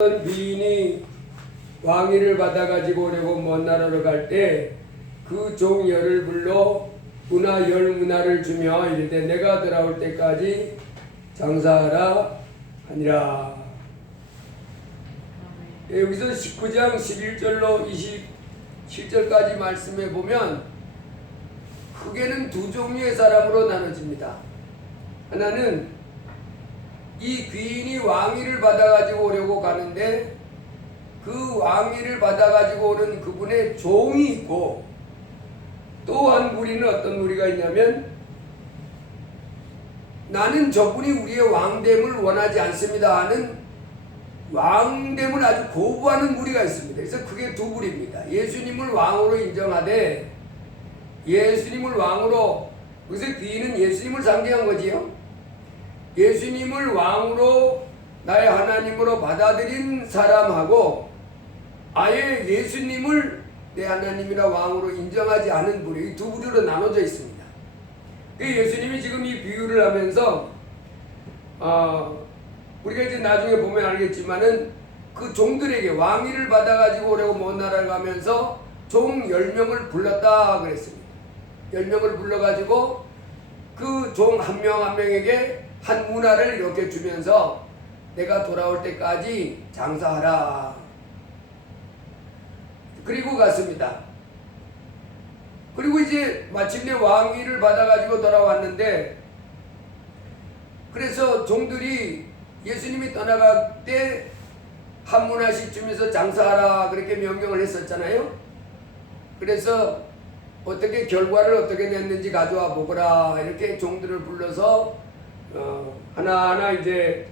귀인이 왕위를 받아가지고 오려고 먼 나라로 갈 때 그 종 열을 불러 문화 열 문화를 주며 이르되 내가 돌아올 때까지 장사하라 하니라. 여기서 19장 11절로 27절까지 말씀해 보면 크게는 두 종류의 사람으로 나눠집니다. 하나는 이 귀인이 왕위를 받아가지고 오려고 가는데 그 왕위를 받아가지고 오는 그분의 종이 있고, 또 한 무리는 어떤 무리가 있냐면 나는 저분이 우리의 왕됨을 원하지 않습니다 하는 왕됨을 아주 거부하는 무리가 있습니다. 그래서 그게 두 무리입니다. 예수님을 왕으로 인정하되 예수님을 왕으로, 그래서 귀인은 예수님을 상징한 거지요. 예수님을 왕으로 나의 하나님으로 받아들인 사람하고 아예 예수님을 내 하나님이나 왕으로 인정하지 않은 무리, 이 두 부류로 나눠져 있습니다. 예수님이 지금 이 비유를 하면서 우리가 이제 나중에 보면 알겠지만은 그 종들에게 왕위를 받아가지고 오려고 먼 나라를 가면서 종 10명을 불렀다 그랬습니다. 10명을 불러가지고 그 종 한 명 한 명에게 한 문화를 이렇게 주면서 내가 돌아올 때까지 장사하라. 그리고 갔습니다. 그리고 이제 마침내 왕위를 받아가지고 돌아왔는데, 그래서 종들이 예수님이 떠나갈 때 한 문화씩 주면서 장사하라 그렇게 명령을 했었잖아요. 그래서 어떻게 결과를 어떻게 냈는지 가져와 보거라 이렇게 종들을 불러서 하나하나 이제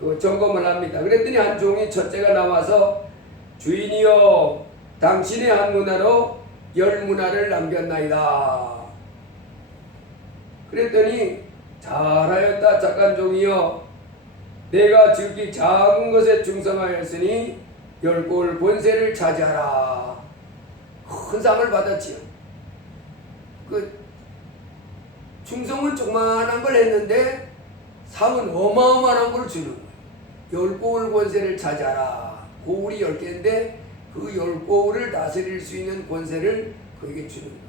그 점검을 합니다. 그랬더니 한 종이 첫째가 나와서 주인이여 당신의 한 문화로 10 문화를 남겼나이다. 그랬더니 잘하였다 착한 종이여, 내가 지극히 작은 것에 충성하였으니 10골 권세를 차지하라. 큰 상을 받았지요. 그 충성은 조그만한 걸 했는데 상은 어마어마한 걸 주는 거예요. 10골 권세를 차지하라. 고울이 10개인데 그 10고울을 다스릴 수 있는 권세를 그에게 주는 거예요.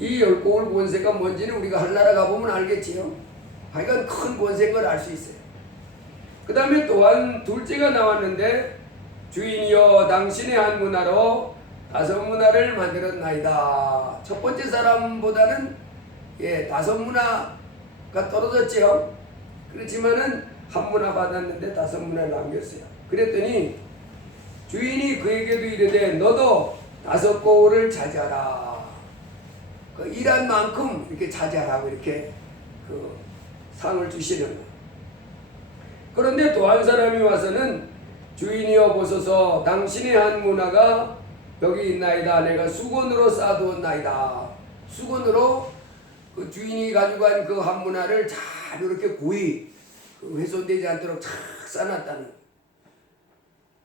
이 10고울 권세가 뭔지는 우리가 한나라 가보면 알겠지요. 하여간 큰 권세인 걸 알 수 있어요. 그 다음에 또한 둘째가 나왔는데 주인이여 당신의 한 문화로 5 문화를 만들었나이다. 첫 번째 사람보다는 5 문화가 떨어졌지요. 그렇지만은 한 문화 받았는데 5 문화를 남겼어요. 그랬더니 주인이 그에게도 이르되 너도 5 고울을 차지하라. 그 일한 만큼 이렇게 차지하라고 이렇게 그 상을 주시는 거예요. 그런데 또 한 사람이 와서는 주인이여 보소서 당신의 한 문화가 여기 있나이다. 내가 수건으로 쌓아두었나이다. 수건으로 그 주인이 가지고 간 그 한 문화를 잘 이렇게 고이 훼손되지 않도록 착 쌓아놨다는 거예요.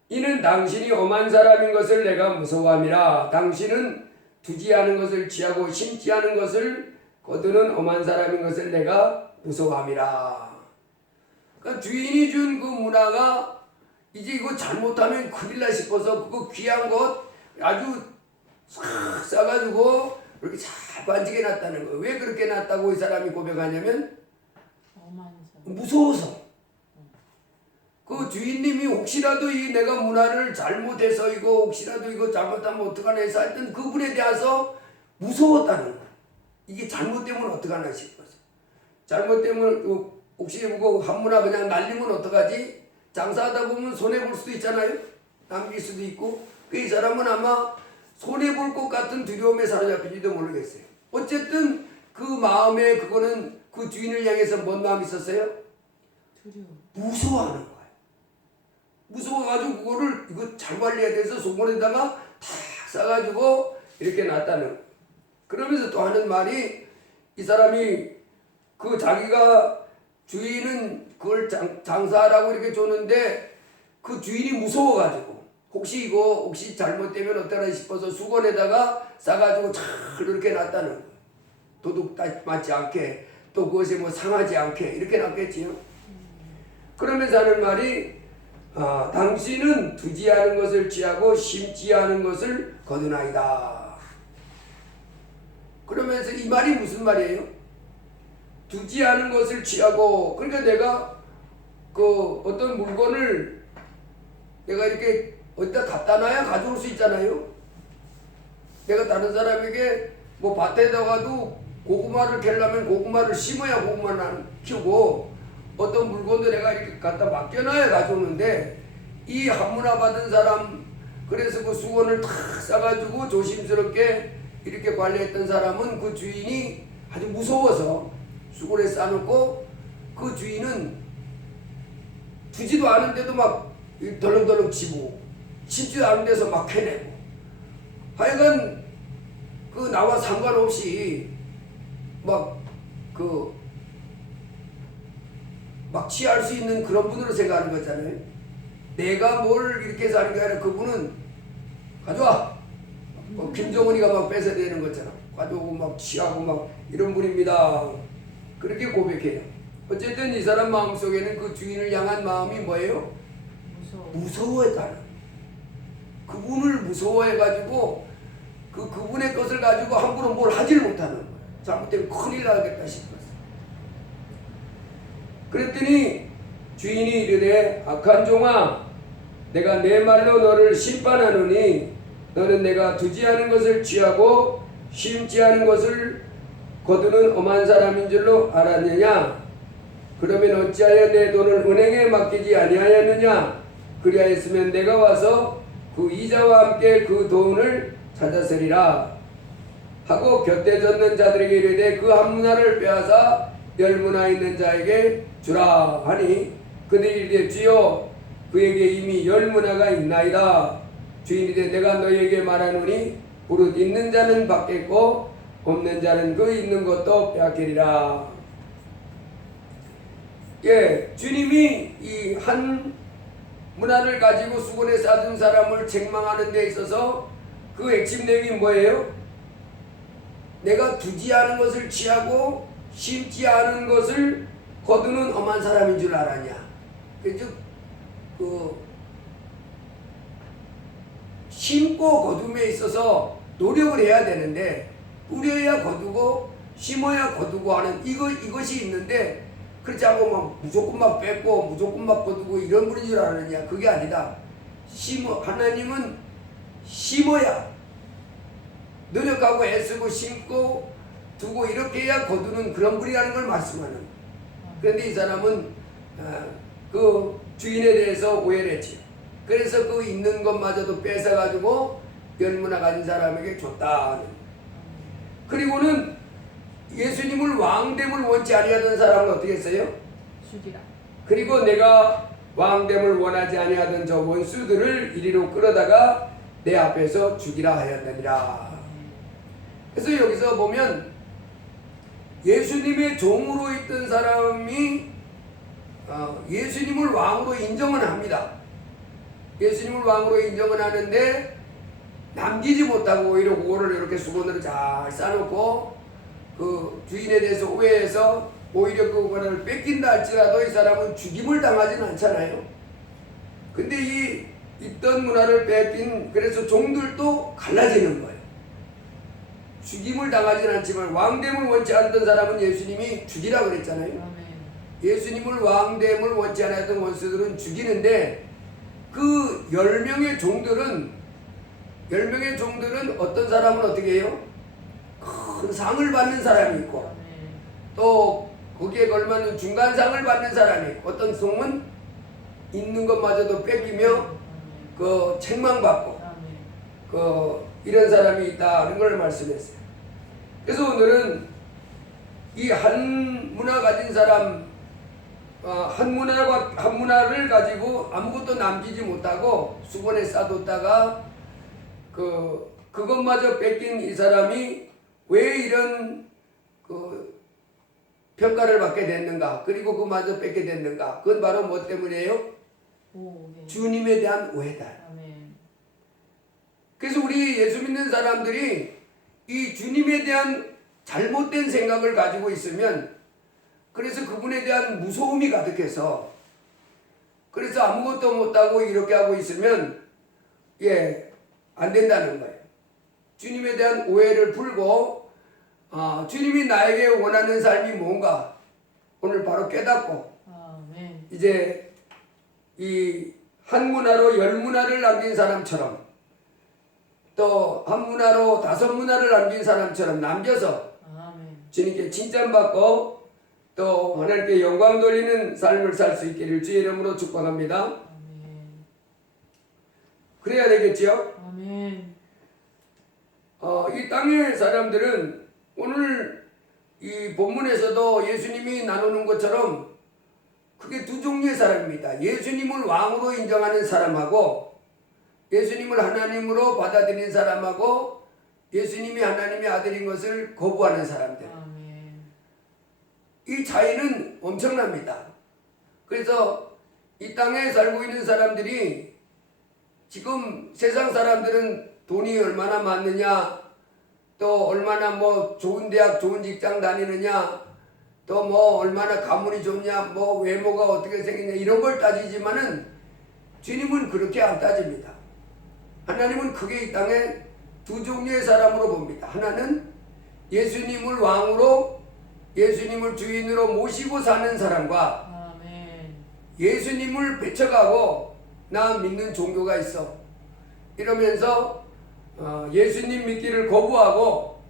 이는 당신이 엄한 사람인 것을 내가 무서워함이라. 당신은 두지 않은 것을 취하고 심지 않은 것을 거두는 엄한 사람인 것을 내가 무서워함이라. 그러니까 주인이 준 그 문화가 이제 이거 잘못하면 큰일나 싶어서 그거 귀한 것 아주 싹 싸가지고 이렇게 잘 반지게 놨다는 거예요. 왜 그렇게 놨다고 이 사람이 고백하냐면 무서워서. 그 주인님이 혹시라도 이 내가 문화를 잘못해서 이거 혹시라도 이거 잘못하면 어떡하나 해서 하여튼 그분에 대해서 무서웠다는 거예요. 이게 잘못되면 어떡하나 싶어서. 잘못되면 혹시 그 한 문화 그냥 날리면 어떡하지? 장사하다 보면 손해볼 수도 있잖아요. 남길 수도 있고. 이 사람은 아마 손해볼 것 같은 두려움에 사로잡힐지도 모르겠어요. 어쨌든 그 마음에 그거는 그 주인을 향해서 뭔 마음이 있었어요? 무서워하는 거예요. 무서워가지고 그거를 이거 잘 관리해야 돼서 속물에다가 탁 싸가지고 이렇게 놨다는 거예요. 그러면서 또 하는 말이 이 사람이 그 자기가 주인은 그걸 장사하라고 이렇게 줬는데 그 주인이 무서워가지고 혹시 잘못되면 어떠나 싶어서 수건에다가 싸가지고 잘 이렇게 놨다는 거예요. 도둑 맞지 않게 또 그것이 뭐 상하지 않게 이렇게 놨겠지요. 그러면서 하는 말이 당신은 두지 않은 것을 취하고 심지 않은 것을 거두나이다. 그러면서 이 말이 무슨 말이에요? 두지 않은 것을 취하고, 그러니까 내가 그 어떤 물건을 내가 이렇게 어디다 갖다 놔야 가져올 수 있잖아요. 내가 다른 사람에게 뭐 밭에다가도 고구마를 캐려면 고구마를 심어야 고구마를 키우고, 어떤 물건도 내가 이렇게 갖다 맡겨놔야 가져오는데, 이 한문화 받은 사람, 그래서 그 수건을 탁 싸가지고 조심스럽게 이렇게 관리했던 사람은 그 주인이 아주 무서워서 수건에 싸놓고, 그 주인은 두지도 않은데도 막 덜렁덜렁 치고 심지도 않은 데서 막 캐내고, 하여간 그 나와 상관없이 막 취할 수 있는 그런 분으로 생각하는 거잖아요. 내가 뭘 이렇게 해서 하는 게 아니라 그분은 가져와. 김정은이가 막 뺏어야 되는 것처럼 가져오고 막 취하고 막 이런 분입니다. 그렇게 고백해요. 어쨌든 이 사람 마음속에는 그 주인을 향한 마음이 뭐예요? 무서워했다는. 그분을 무서워해가지고 그분의 것을 가지고 함부로 뭘 하지를 못하는 거예요. 잘못되면 큰일 나겠다 싶었어요. 그랬더니 주인이 이르되 악한 종아, 내가 내 말로 너를 심판하노니 너는 내가 두지 않은 것을 취하고 심지 않은 것을 거두는 엄한 사람인 줄로 알았느냐? 그러면 어찌하여 내 돈을 은행에 맡기지 아니하였느냐? 그리하였으면 내가 와서 그 이자와 함께 그 돈을 찾았으리라 하고 곁에 젖는 자들에게 이르되 그 한 문화를 빼앗아 10문화 있는 자에게 주라 하니, 그들이 이르되 주여 그에게 이미 10문화가 있나이다. 주인이 이르되 내가 너희에게 말하노니 무릇 있는 자는 받겠고 없는 자는 그 있는 것도 빼앗기리라. 주님이 이 한 문화를 가지고 수건에 싸둔 사람을 책망하는 데 있어서 그 핵심 내용이 뭐예요? 내가 두지 않은 것을 취하고 심지 않은 것을 거두는 엄한 사람인 줄 알았냐? 즉 심고 거둠에 있어서 노력을 해야 되는데, 뿌려야 거두고 심어야 거두고 하는 이것이 있는데, 그렇지 않고 막 무조건 막 뺏고 무조건 막 거두고 이런 분인 줄 아느냐? 그게 아니다. 하나님은 심어야, 노력하고 애쓰고 심고 두고 이렇게 해야 거두는 그런 분이라는 걸 말씀하는 거예요. 그런데 이 사람은 그 주인에 대해서 오해를 했지. 그래서 그 있는 것마저도 뺏어가지고 10문화 가진 사람에게 줬다. 그리고는 예수님을 왕됨을 원치 아니하던 사람은 어떻게 했어요? 주지라. 그리고 내가 왕됨을 원하지 아니하던 저 원수들을 이리로 끌어다가 내 앞에서 죽이라 하였느니라. 그래서 여기서 보면 예수님의 종으로 있던 사람이 예수님을 왕으로 인정은 합니다. 예수님을 왕으로 인정은 하는데 남기지 못하고 오히려 그거를 이렇게 수건으로 잘 싸놓고 그 주인에 대해서 오해해서 오히려 그거를 뺏긴다 할지라도 이 사람은 죽임을 당하지는 않잖아요. 근데 이 있던 문화를 뺏긴 그래서 종들도 갈라지는 거예요. 죽임을 당하지는 않지만 왕됨을 원치 않던 사람은 예수님이 죽이라 그랬잖아요. 아멘. 예수님을 왕됨을 원치 않았던 원수들은 죽이는데, 그 10명의 종들은 어떤 사람은 어떻게 해요? 큰 상을 받는 사람이 있고, 또 거기에 걸맞는 중간상을 받는 사람이 있고, 어떤 종은 있는 것마저도 뺏기며 그 책망받고 이런 사람이 있다는 걸 말씀했어요. 그래서 오늘은 이 한 문화 가진 사람, 한 문화를 가지고 아무것도 남기지 못하고 수건에 싸뒀다가 그것마저 뺏긴 이 사람이 왜 이런 평가를 받게 됐는가, 그리고 그마저 뺏게 됐는가? 그건 바로 뭐 때문이에요? 주님에 대한 오해다. 그래서 우리 예수 믿는 사람들이 이 주님에 대한 잘못된 생각을 가지고 있으면, 그래서 그분에 대한 무서움이 가득해서 그래서 아무것도 못하고 이렇게 하고 있으면 안 된다는 거예요. 주님에 대한 오해를 풀고 주님이 나에게 원하는 삶이 뭔가 오늘 바로 깨닫고 아멘. 이제 이 한 문화로 열 문화를 남긴 사람처럼 또 한 문화로 5문화를 남긴 사람처럼 남겨서 아멘. 주님께 칭찬받고 또 하나님께 영광 돌리는 삶을 살 수 있기를 주의 이름으로 축복합니다. 아멘. 그래야 되겠지요? 아멘. 이 땅의 사람들은 오늘 이 본문에서도 예수님이 나누는 것처럼 그게 두 종류의 사람입니다. 예수님을 왕으로 인정하는 사람하고 예수님을 하나님으로 받아들이는 사람하고 예수님이 하나님의 아들인 것을 거부하는 사람들. 아멘. 이 차이는 엄청납니다. 그래서 이 땅에 살고 있는 사람들이 지금 세상 사람들은 돈이 얼마나 많느냐, 또 얼마나 뭐 좋은 대학, 좋은 직장 다니느냐, 또 뭐 얼마나 가문이 좋냐, 뭐 외모가 어떻게 생겼냐 이런 걸 따지지만은 주님은 그렇게 안 따집니다. 하나님은 크게 이 땅에 두 종류의 사람으로 봅니다. 하나는 예수님을 왕으로 예수님을 주인으로 모시고 사는 사람과 아멘. 예수님을 배척하고 나 믿는 종교가 있어 이러면서 예수님 믿기를 거부하고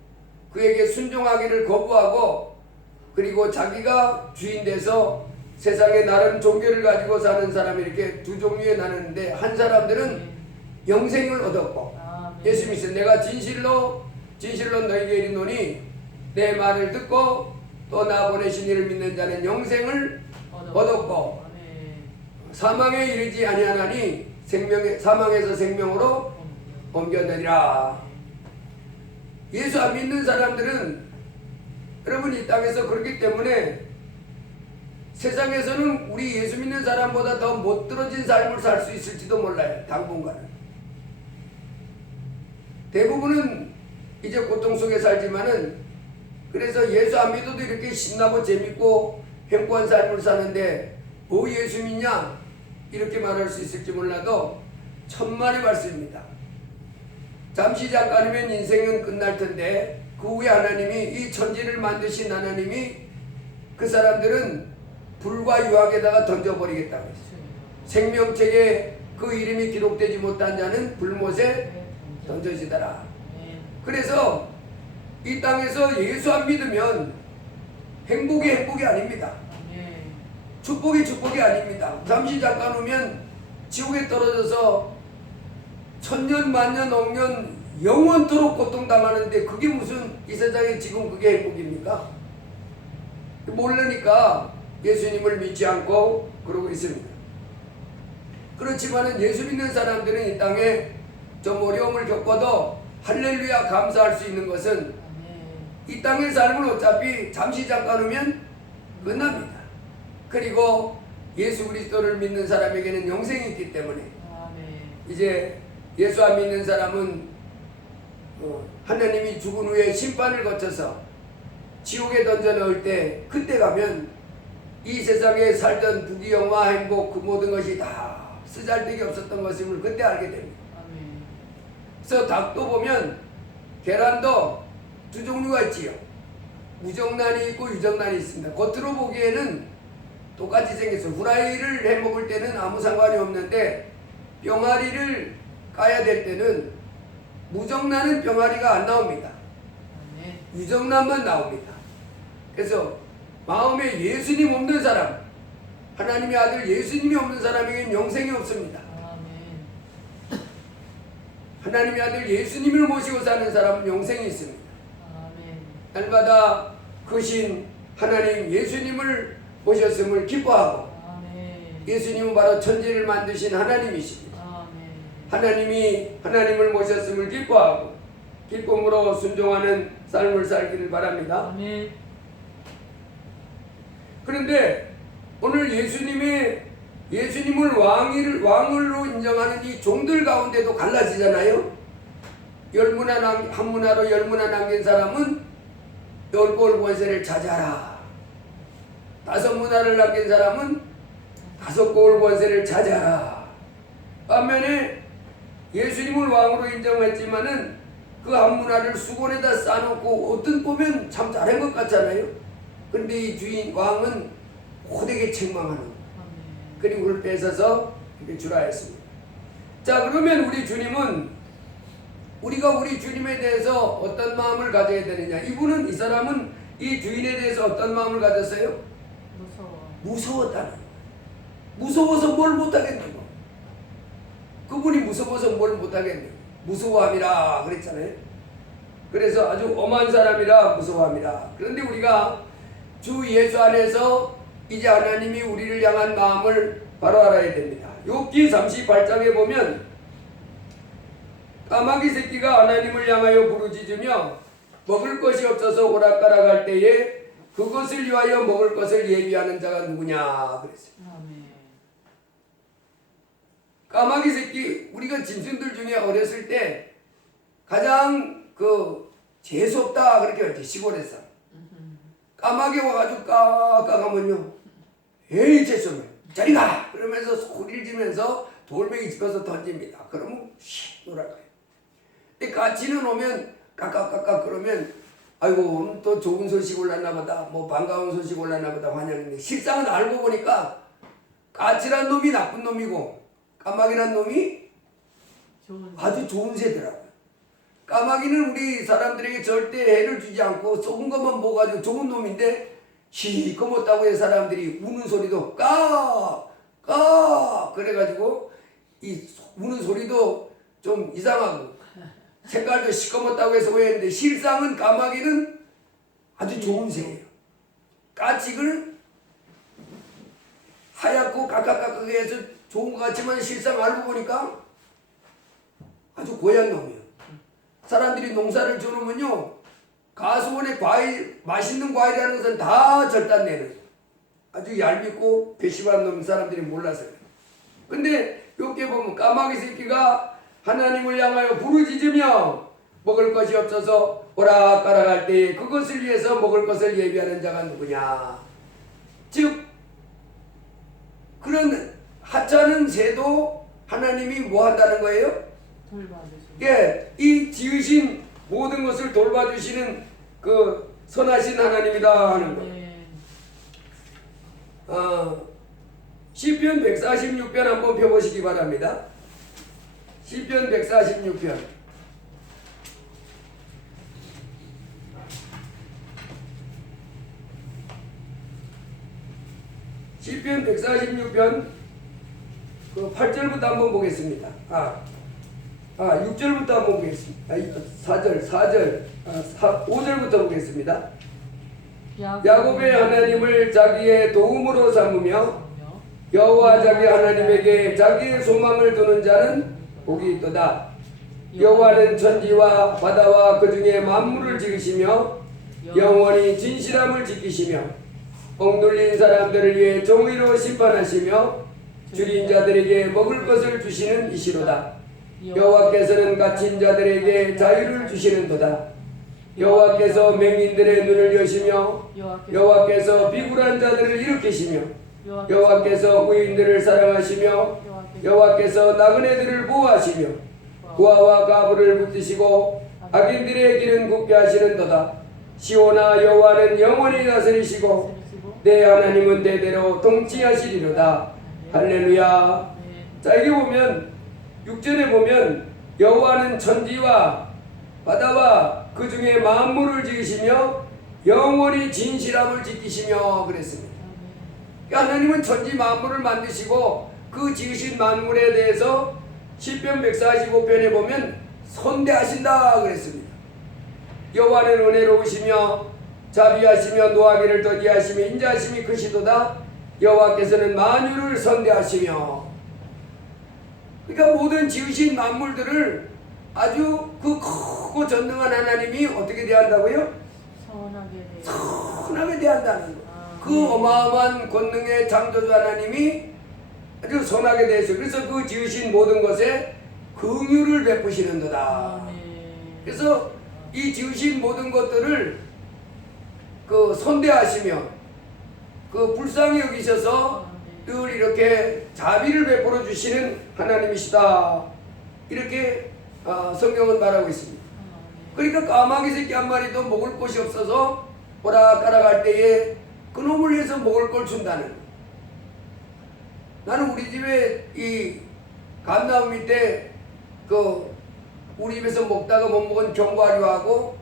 그에게 순종하기를 거부하고 그리고 자기가 주인 돼서 세상에 나름 종교를 가지고 사는 사람이 이렇게 두 종류에 나누는데 한 사람들은 영생을 얻었고 예수 믿어 내가 진실로 너희에게 이르노니 내 말을 듣고 또 나 보내신 이를 믿는 자는 영생을 얻었고 사망에 이르지 아니하나니 사망에서 생명으로 옮겨내리라. 예수 안 믿는 사람들은 여러분 이 땅에서 그렇기 때문에 세상에서는 우리 예수 믿는 사람보다 더 못 들어진 삶을 살 수 있을지도 몰라요. 당분간은. 대부분은 이제 고통 속에 살지만은 그래서 예수 안 믿어도 이렇게 신나고 재밌고 행복한 삶을 사는데 뭐 예수 믿냐? 이렇게 말할 수 있을지 몰라도 천만의 말씀입니다. 잠시 잠깐이면 인생은 끝날 텐데 그 후에 하나님이 이 천지를 만드신 하나님이 그 사람들은 불과 유황에다가 던져버리겠다고 했어요. 생명책에 그 이름이 기록되지 못한 자는 불못에 던져지더라. 그래서 이 땅에서 예수 안 믿으면 행복이 아닙니다. 축복이 아닙니다. 잠시 잠깐 오면 지옥에 떨어져서 천년 만년 억년 영원토록 고통당하는데 그게 무슨 이 세상에 지금 그게 행복입니까? 모르니까 예수님을 믿지 않고 그러고 있습니다. 그렇지만은 예수 믿는 사람들은 이 땅에 좀 어려움을 겪어도 할렐루야 감사할 수 있는 것은 이 땅의 삶은 어차피 잠시 잠깐 오면 끝납니다. 그리고 예수 그리스도를 믿는 사람에게는 영생이 있기 때문에 이제 예수 안 믿는 사람은 하나님이 죽은 후에 심판을 거쳐서 지옥에 던져 넣을 때 그때 가면 이 세상에 살던 부귀영화 행복 그 모든 것이 다 쓰잘데기 없었던 것임을 그때 알게 됩니다. 그래서 닭도 보면 계란도 두 종류가 있지요. 무정란이 있고 유정란이 있습니다. 겉으로 보기에는 똑같이 생겼어요. 후라이를 해 먹을 때는 아무 상관이 없는데 병아리를 까야 될 때는 무정란은 병아리가 안 나옵니다. 유정란만 나옵니다. 그래서 마음에 예수님 없는 사람, 하나님의 아들 예수님이 없는 사람에게는 영생이 없습니다. 하나님의 아들 예수님을 모시고 사는 사람은 영생이 있습니다. 날마다 크신 하나님 예수님을 모셨음을 기뻐하고 예수님은 바로 천지를 만드신 하나님이십니다. 하나님이 하나님을 모셨음을 기뻐하고 기쁨으로 순종하는 삶을 살기를 바랍니다. 그런데 오늘 예수님을 왕으로 인정하는 이 종들 가운데도 갈라지잖아요. 한 문화로 10문화 남긴 사람은 10골 권세를 차지하라. 5문화를 남긴 사람은 다섯 고을 권세를 차지하라. 반면에 예수님을 왕으로 인정했지만은 그 한 문화를 수건에다 싸놓고 어떤 보면 참 잘한 것 같잖아요. 그런데 이 주인 왕은 호되게 책망하는 거예요. 그리고 그걸 뺏어서 이렇게 주라 했습니다. 자, 그러면 우리 주님은 우리가 우리 주님에 대해서 어떤 마음을 가져야 되느냐? 이 사람은 이 주인에 대해서 어떤 마음을 가졌어요? 무서웠다는 거예요. 무서워서 뭘 못하겠냐고. 그분이 무서워서 뭘 못하겠냐고. 무서워함이라 그랬잖아요. 그래서 아주 엄한 사람이라 무서워함이라. 그런데 우리가 주 예수 안에서 이제 하나님이 우리를 향한 마음을 바로 알아야 됩니다. 욥기 38장에 보면 까마귀 새끼가 하나님을 향하여 부르짖으며 먹을 것이 없어서 오락가락할 때에 그것을 위하여 먹을 것을 예비하는 자가 누구냐 그랬어요. 까마귀 새끼, 우리가 짐승들 중에 어렸을 때 가장 재수없다 그렇게 했지. 시골에서 까마귀 와가지고 까까하면요, 에이 재수없네, 저리 가 그러면서 소리를 지면서 돌멩이 집어서 던집니다. 그러면 씩 돌아가요. 근데 까치는 오면 까까까까 그러면 아이고 오늘 또 좋은 소식 올랐나 보다, 뭐 반가운 소식 올랐나 보다 환영인데, 실상은 알고 보니까 까치란 놈이 나쁜 놈이고 까마귀란 놈이 아주 좋은 새더라고요. 까마귀는 우리 사람들에게 절대 해를 주지 않고 썩은 것만 먹어가지고 좋은 놈인데, 시커멓다고 해 사람들이 우는 소리도 까 그래가지고 이 우는 소리도 좀 이상하고 색깔도 시커멓다고 해서 오해했는데, 실상은 까마귀는 아주 좋은 새예요. 까치를 하얗고 까까까까게 해서 좋은 것 같지만 실상 알고 보니까 아주 고얀 놈이에요. 사람들이 농사를 지으면요, 가수원에 과일, 맛있는 과일이라는 것은 다 절단내는 아주 얄밉고 괘씸한 놈, 사람들이 몰라서요. 근데 여기 보면 까마귀 새끼가 하나님을 향하여 부르짖으며 먹을 것이 없어서 오락가락할 때에 그것을 위해서 먹을 것을 예비하는 자가 누구냐. 즉 그런 하찮은 새도 하나님이 뭐 한다는 거예요? 예, 이 지으신 모든 것을 돌봐주시는 그 선하신 하나님이다 하는 거. 시편 146편 한번 펴보시기 바랍니다. 시편 146편. 시편 146편 그 8절부터 한번 보겠습니다. 6절부터 한번 보겠습니다. 5절부터 보겠습니다. 야곱의 하나님을 자기의 도움으로 삼으며 여호와 자기 하나님에게 자기의 소망을 두는 자는 복이 있도다. 여호와는 천지와 바다와 그 중에 만물을 지으시며 영원히 진실함을 지키시며 억눌린 사람들을 위해 정의로 심판하시며 줄인 자들에게 먹을 것을 주시는 이시로다. 여호와께서는 갇힌 자들에게 자유를 주시는도다. 여호와께서 맹인들의 눈을 여시며 여호와께서 비굴한 자들을 일으키시며 여호와께서 의인들을 사랑하시며 여호와께서 나그네들을 보호하시며 고아와 가부를 붙드시고 악인들의 길은 굳게 하시는도다. 시온아, 여호와는 영원히 다스리시고 내 하나님은 대대로 통치하시리로다. 할렐루야. 자, 여기 보면 6절에 보면 여호와는 천지와 바다와 그 중에 만물을 지으시며 영원히 진실함을 지키시며 그랬습니다. 그러니까 하나님은 천지 만물을 만드시고 그 지으신 만물에 대해서 시편 145편에 보면 선대하신다 그랬습니다. 여호와는 은혜로우시며 자비하시며 노하기를 더디하시며 인자하심이 크시도다. 여호와께서는 만유를 선대하시며. 그러니까 모든 지으신 만물들을 아주 그 크고 전능한 하나님이 어떻게 대한다고요? 선하게 대한다는 거. 그 어마어마한 권능의 창조주 하나님이 아주 선하게 대해서, 그래서 그 지으신 모든 것에 긍휼을 베푸시는도다. 그래서 이 지으신 모든 것들을 그 선대하시며 그 불쌍히 여기셔서 늘 이렇게 자비를 베풀어 주시는 하나님이시다. 이렇게 성경은 말하고 있습니다. 그러니까 까마귀 새끼 한 마리도 먹을 곳이 없어서 오락가락할 때에 그놈을 위해서 먹을 걸 준다는 거예요. 나는 우리 집에 이 감나무 밑에 우리 집에서 먹다가 못 먹은 견과류하고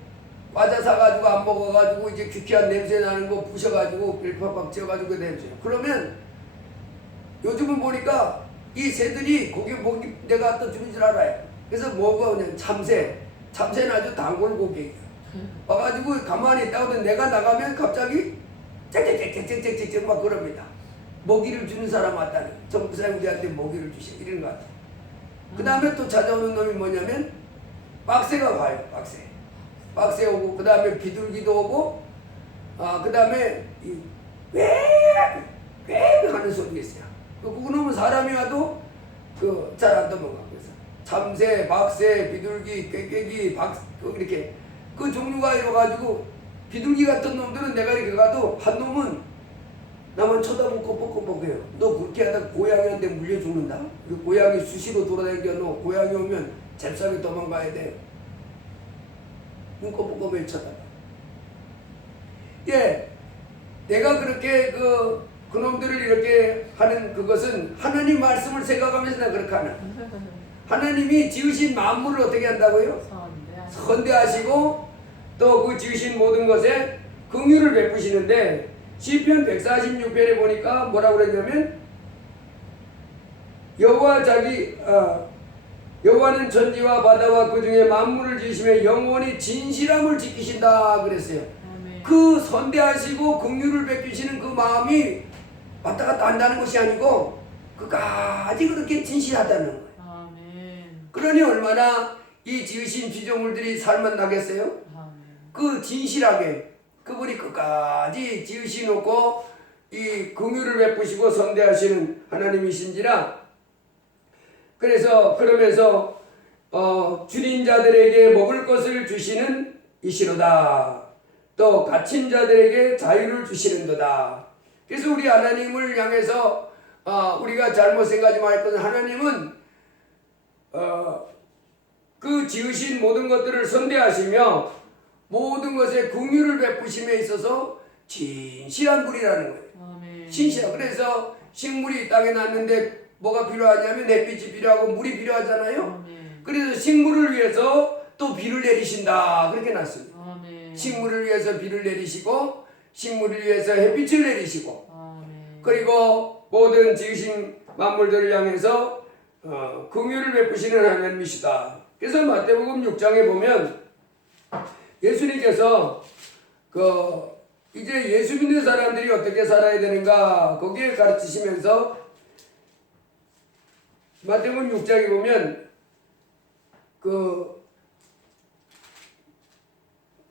과자 사가지고 안 먹어가지고 이제 귀쾌한 냄새 나는 거 부셔가지고 일파박 지어가지고 그 냄새. 그러면 요즘은 보니까 이 새들이 고기 내가 갖다 주는 줄 알아요. 그래서 뭐가 그냥 참새는 아주 단골 고객이야. 와가지고 가만히 있다가 내가 나가면 갑자기 짹짹짹짹짹짹 막 그럽니다. 먹이를 주는 사람 왔다는 정부사님 우리한테 먹이를 주시 이런 것 같아요. 그 다음에 또 찾아오는 놈이 뭐냐면 빡새가 와요. 빡새 오고 그 다음에 비둘기도 오고 그 다음에 왜 하는 소리가 있어요. 그 놈은 사람이 와도 잘 안 넘어가. 그래서 참새, 박새, 비둘기, 꾀꾀기, 이렇게 그 종류가 이래가지고 비둘기 같은 놈들은 내가 이렇게 가도 한 놈은 나만 쳐다보고 뻑뻑뻑해요. 너 그렇게 하다 고양이한테 물려 죽는다. 고양이 수시로 돌아다니까 너 고양이 오면 잽싸게 도망가야 돼. 눈 껌뻑껌해 쳐다봐. 예, 내가 그렇게 그놈들을 이렇게 하는 그것은 하나님 말씀을 생각하면서 내가 그렇게 하는. 하나님이 지으신 만물을 어떻게 한다고요? 선대하시고 또 그 지으신 모든 것에 긍휼을 베푸시는데 시편 146편에 보니까 뭐라고 그랬냐면 여호와는 천지와 바다와 그 중에 만물을 지으시며 영원히 진실함을 지키신다 그랬어요. 아멘. 그 선대하시고 긍휼을 베푸시는 그 마음이 왔다 갔다 한다는 것이 아니고 그까지 그렇게 진실하다는 거예요. 아멘. 그러니 얼마나 이 지으신 피조물들이 살만 나겠어요? 아멘. 그 진실하게 그분이 끝까지 지으시놓고 이 긍휼을 베푸시고 선대하시는 하나님이신지라. 그러면서 줄인 자들에게 먹을 것을 주시는 이시로다. 또 갇힌 자들에게 자유를 주시는도다. 그래서 우리 하나님을 향해서 우리가 잘못 생각하지 말 것은 하나님은 그 지으신 모든 것들을 선대하시며 모든 것에 긍휼을 베푸심에 있어서 진실한 분이라는 거예요. 아멘. 진실한. 그래서 식물이 땅에 났는데 뭐가 필요하냐면 햇빛이 필요하고 물이 필요하잖아요. 아멘. 그래서 식물을 위해서 또 비를 내리신다 그렇게 났습니다. 아멘. 식물을 위해서 비를 내리시고 식물을 위해서 햇빛을 내리시고 아멘. 그리고 모든 지으신 만물들을 향해서 긍휼을 베푸시는 하나님이시다. 그래서 마태복음 6장에 보면 예수님께서 이제 예수 믿는 사람들이 어떻게 살아야 되는가 거기에 가르치시면서 마태복음 6장에 보면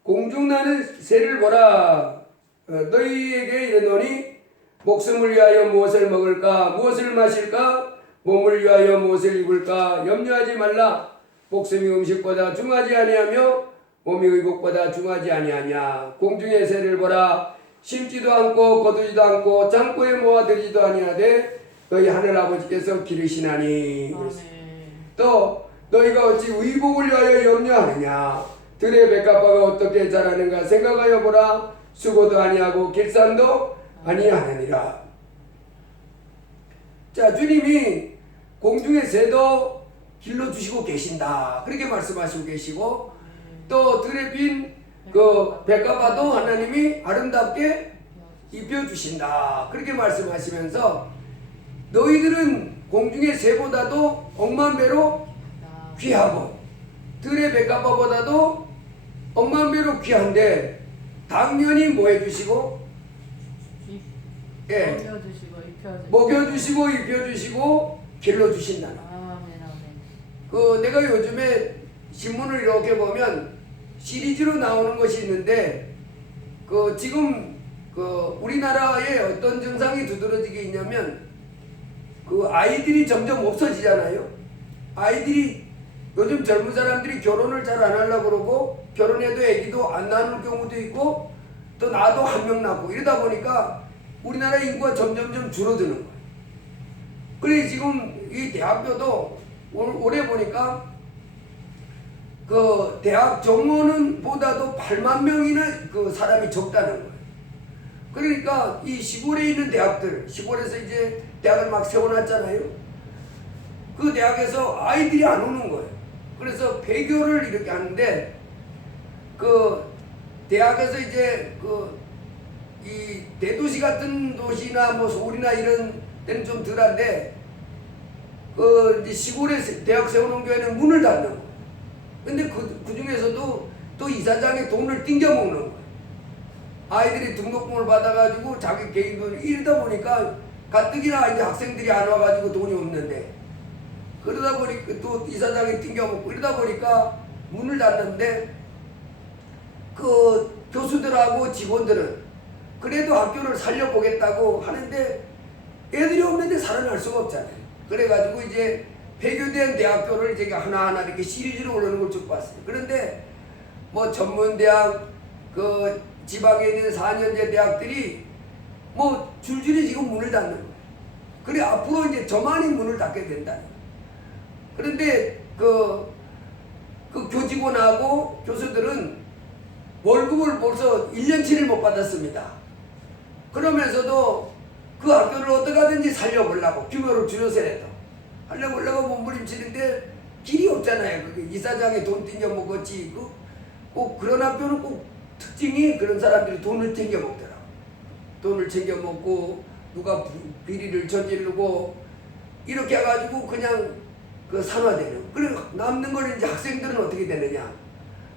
공중나는 새를 보라. 너희에게 이르노니 목숨을 위하여 무엇을 먹을까 무엇을 마실까 몸을 위하여 무엇을 입을까 염려하지 말라. 목숨이 음식보다 중하지 아니하며 몸이 의복보다 중하지 아니하냐. 공중의 새를 보라. 심지도 않고 거두지도 않고 창고에 모아들이지도 아니하되 너희 하늘 아버지께서 기르시나니. 또 너희가 어찌 의복을 위하여 염려하느냐. 들의 백합화가 어떻게 자라는가 생각하여 보라. 수고도 아니하고 길쌈도 아니하느니라. 자, 주님이 공중의 새도 길러주시고 계신다 그렇게 말씀하시고 계시고 또 들에 핀 백합화도 하나님이 아름답게 입혀주신다 그렇게 말씀하시면서 너희들은 공중의 새보다도 억만 배로 귀하고 들의 백합화보다도 억만 배로 귀한데 당연히 뭐 해주시고 먹여주시고 입혀주시고 길러주신다는. 내가 요즘에 신문을 이렇게 보면 시리즈로 나오는 것이 있는데 지금 우리나라에 어떤 증상이 두드러지게 있냐면 아이들이 점점 없어지잖아요. 아이들이 요즘 젊은 사람들이 결혼을 잘 안 하려고 그러고 결혼해도 애기도 안 낳는 경우도 있고 또 나도 한 명 낳고 이러다 보니까 우리나라 인구가 점점점 줄어드는 거예요. 그래 지금 이 대학교도 올해 보니까 그 대학 정원은 보다도 8만 명이나 그 사람이 적다는 거예요. 그러니까 이 시골에 있는 대학들, 시골에서 이제 대학을 막 세워놨잖아요. 그 대학에서 아이들이 안 오는 거예요. 그래서 폐교를 이렇게 하는데 그 대학에서 이제 그 이 대도시 같은 도시나 뭐 서울이나 이런 데는 좀 덜한데 그 이제 시골에 대학 세워놓은 교회는 문을 닫는 거예요. 근데 그 중에서도 또 이사장이 돈을 띵겨 먹는 거예요. 아이들이 등록금을 받아가지고 자기 개인 돈을 이러다 보니까 가뜩이나 이제 학생들이 안 와가지고 돈이 없는데 그러다 보니까 또 이사장이 띵겨 먹고 이러다 보니까 문을 닫는데 그 교수들하고 직원들은 그래도 학교를 살려보겠다고 하는데 애들이 없는데 살아날 수가 없잖아요. 그래가지고 이제 폐교된 대학교를 제가 하나하나 이렇게 시리즈로 올리는 걸 쭉 봤어요. 그런데 뭐 전문대학, 그 지방에 있는 4년제 대학들이 뭐 줄줄이 지금 문을 닫는 거예요. 그래 앞으로 이제 저만이 문을 닫게 된다. 그런데 그 교직원하고 교수들은 월급을 벌써 1년치를 못 받았습니다. 그러면서도 그 학교를 어떻게 하든지 살려보려고 규모를 줄여서라도 하려고 몸부림치는데 길이 없잖아요. 그게 이사장이 돈 띵겨 먹었지. 꼭 그런 학교는 꼭 특징이 그런 사람들이 돈을 챙겨 먹더라고. 돈을 챙겨 먹고 누가 비리를 저지르고 이렇게 해가지고 그냥 그 산화되는. 그래 남는 걸 이제 학생들은 어떻게 되느냐?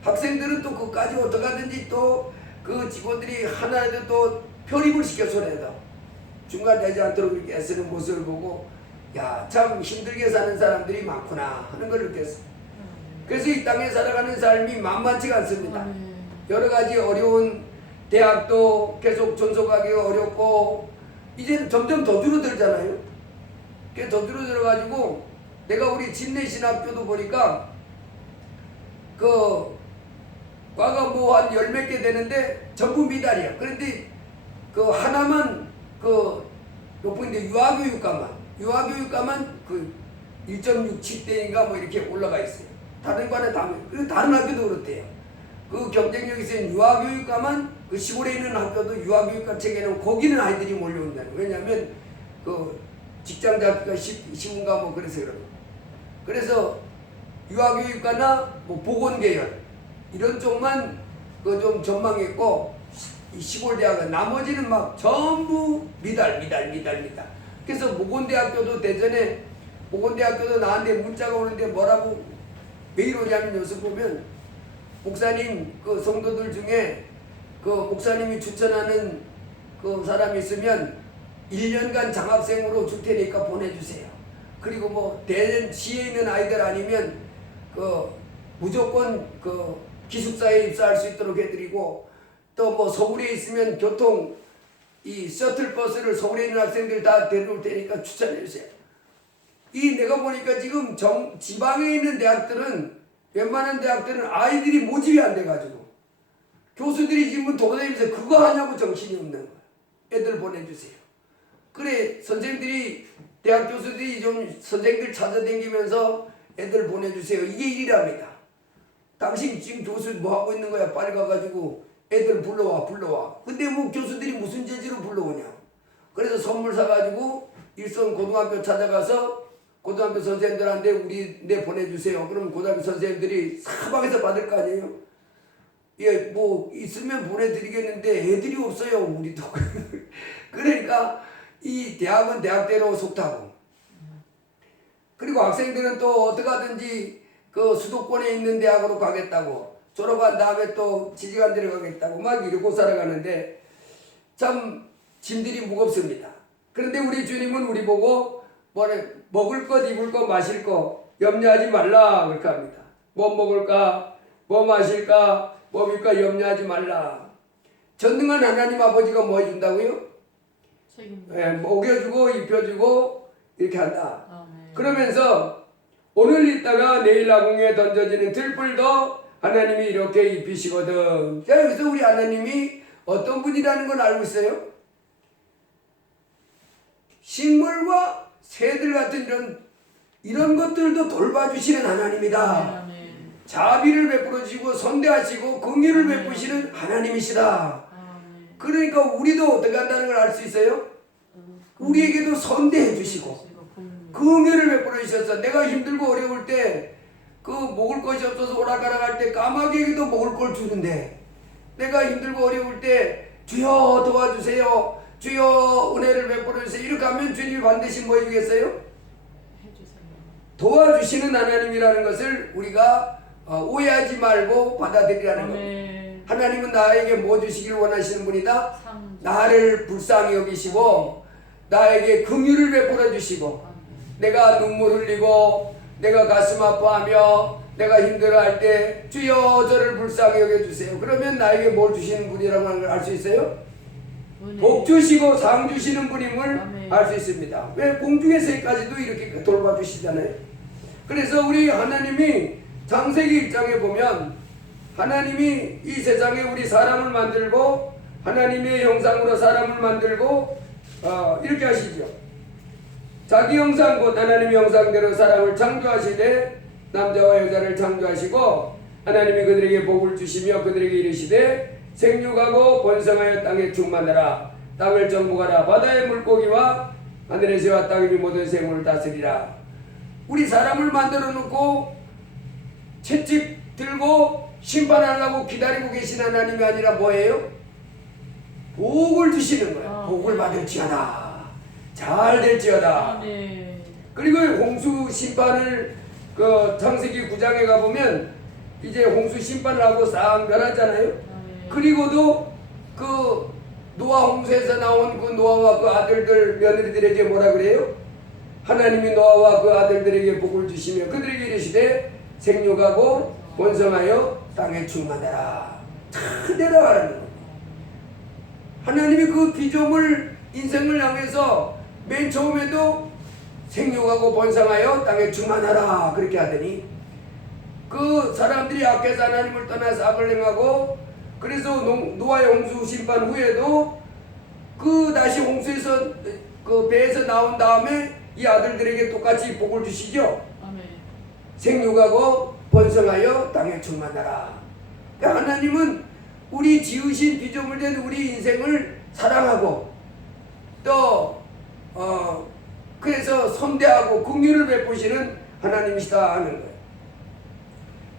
학생들은 또 그까지 어떻게 하든지 또 그 직원들이 하나라도 또 편입을 시켜서라도 중간 되지 않도록 이렇게 애쓰는 모습을 보고 야, 참 힘들게 사는 사람들이 많구나 하는 걸 느꼈어요. 그래서 이 땅에 살아가는 삶이 만만치가 않습니다. 여러 가지 어려운 대학도 계속 존속하기가 어렵고 이제는 점점 더 줄어들잖아요. 그게 더 줄어들어가지고 내가 우리 진내신학교도 보니까 그 과가 뭐 한 10몇 개 되는데 전부 미달이야. 그런데 그 하나만 그 높은데 유아교육과만 그 1.67대인가 뭐 이렇게 올라가 있어요. 다른 과는 그리고 다른 학교도 그렇대요. 그 경쟁력이 있는 유아교육과만 그 시골에 있는 학교도 유아교육과 체계는 거기는 아이들이 몰려온다는 거예요. 왜냐하면 그 직장 잡기가 쉬운가 뭐 그래서 그런 거예요. 그래서 유아교육과나 뭐 보건계열 이런 쪽만 그 좀 전망했고 이 시골 대학은 나머지는 막 전부 미달. 그래서 모건대학교도 대전에 모건대학교도 나한테 문자가 오는데 뭐라고 매일 오냐면 요새 보면 목사님 그 성도들 중에 그 목사님이 추천하는 그 사람이 있으면 1년간 장학생으로 줄 테니까 보내주세요. 그리고 뭐 대전시에 있는 아이들 아니면 그 무조건 그 기숙사에 입사할 수 있도록 해드리고 또 뭐 서울에 있으면 교통 이 셔틀버스를 서울에 있는 학생들 다 데려올 테니까 추천해주세요. 이 내가 보니까 지금 지방에 있는 대학들은 웬만한 대학들은 아이들이 모집이 안 돼가지고 교수들이 지금 돌아다니면서 그거 하냐고 정신이 없는 거야. 애들 보내주세요. 그래 선생들이 대학 교수들이 좀 선생들 찾아다니면서 애들 보내주세요. 이게 일이랍니다. 당신 지금 교수 뭐 하고 있는 거야? 빨리 가가지고 애들 불러와. 근데 뭐 교수들이 무슨 재지로 불러오냐? 그래서 선물 사가지고 일선 고등학교 찾아가서 고등학교 선생님들한테 내 보내주세요. 그럼 고등학교 선생님들이 사방에서 받을 거 아니에요? 예, 뭐 있으면 보내드리겠는데 애들이 없어요. 우리도. 그러니까 이 대학은 대학대로 속타고 그리고 학생들은 또 어떻게 하든지 그 수도권에 있는 대학으로 가겠다고 졸업한 다음에 또 지지관 들어가겠다고 막 이러고 살아가는데 참 짐들이 무겁습니다. 그런데 우리 주님은 우리 보고 먹을 것, 입을 것, 마실 것 염려하지 말라 그렇게 합니다. 뭐 먹을까, 뭐 마실까, 뭐 입을까 염려하지 말라. 전능한 하나님 아버지가 뭐 해준다고요? 예, 먹여주고 입혀주고 이렇게 한다. 그러면서 오늘 있다가 내일 아궁에 던져지는 들불도 하나님이 이렇게 입히시거든. 자, 여기서 우리 하나님이 어떤 분이라는 걸 알고 있어요? 식물과 새들 같은 이런 것들도 돌봐주시는 하나님이다. 아멘. 자비를 베풀어 주시고 선대하시고 긍휼을 베푸시는 하나님이시다. 아멘. 그러니까 우리도 어떻게 한다는 걸 알 수 있어요? 우리에게도 선대해 주시고 긍휼을 베풀어 주셔서 내가 힘들고 어려울 때 그 먹을 것이 없어서 오락가락 할 때 까마귀에게도 먹을 걸 주는데, 내가 힘들고 어려울 때 주여 도와주세요, 주여 은혜를 베풀어 주세요 이렇게 하면 주님이 반드시 뭐 해주겠어요? 해주세요. 도와주시는 하나님이라는 것을 우리가 오해하지 말고 받아들이라는 겁니다. 아멘. 하나님은 나에게 뭐 주시기를 원하시는 분이다. 상. 나를 불쌍히 여기시고 나에게 긍휼을 베풀어 주시고, 내가 눈물 흘리고 내가 가슴 아파하며 내가 힘들어할 때 주여 저를 불쌍히 여겨주세요. 그러면 나에게 뭘 주시는 분이라고 하는 걸 알 수 있어요? 은혜. 복 주시고 상 주시는 분임을 아멘. 알 수 있습니다. 왜? 공중의 새까지도 이렇게 돌봐주시잖아요. 그래서 우리 하나님이 창세기 1장에 보면 하나님이 이 세상에 우리 사람을 만들고 하나님의 형상으로 사람을 만들고 이렇게 하시죠. 자기 형상 곧 하나님의 형상대로 사람을 창조하시되 남자와 여자를 창조하시고 하나님이 그들에게 복을 주시며 그들에게 이르시되 생육하고 번성하여 땅에 충만하라. 땅을 정복하라. 바다의 물고기와 하늘의 새와 땅 위 모든 생물을 다스리라. 우리 사람을 만들어 놓고 채찍 들고 심판하려고 기다리고 계신 하나님이 아니라 뭐예요? 복을 주시는 거예요. 복을 받을지어다. 잘 될지어다. 아멘. 그리고 홍수 심판을 그 창세기 9장에 가보면 이제 홍수 심판을 하고 싹 멸하잖아요. 아멘. 그리고도 그 노아 홍수에서 나온 그 노아와 그 아들들 며느리들에게 뭐라 그래요? 하나님이 노아와 그 아들들에게 복을 주시며 그들에게 이르시되 생육하고 번성하여 땅에 충만하라. 그대로 하라는 거예요. 하나님이 그 피조물 인생을 향해서 맨 처음에도 생육하고 번성하여 땅에 충만하라 그렇게 하더니 그 사람들이 악해서 하나님을 떠나서 악을 행하고 그래서 노아의 홍수 심판 후에도 그 다시 홍수에서 그 배에서 나온 다음에 이 아들들에게 똑같이 복을 주시죠. 아멘. 생육하고 번성하여 땅에 충만하라. 그러니까 하나님은 우리 지으신 피조물된 우리 인생을 사랑하고 또 그래서 선대하고 긍휼을 베푸시는 하나님이시다 하는 거예요.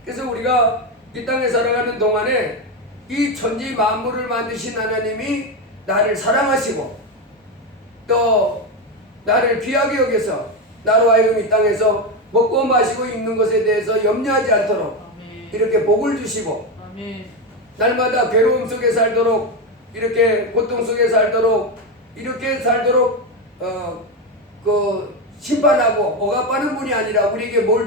그래서 우리가 이 땅에 살아가는 동안에 이 천지 만물을 만드신 하나님이 나를 사랑하시고 또 나를 귀하게 여겨서 나로 하여금 이 땅에서 먹고 마시고 입는 것에 대해서 염려하지 않도록 아멘. 이렇게 복을 주시고 아멘. 날마다 괴로움 속에 살도록 이렇게 고통 속에 살도록 이렇게 살도록 그 심판하고 억압하는 분이 아니라 우리에게 뭘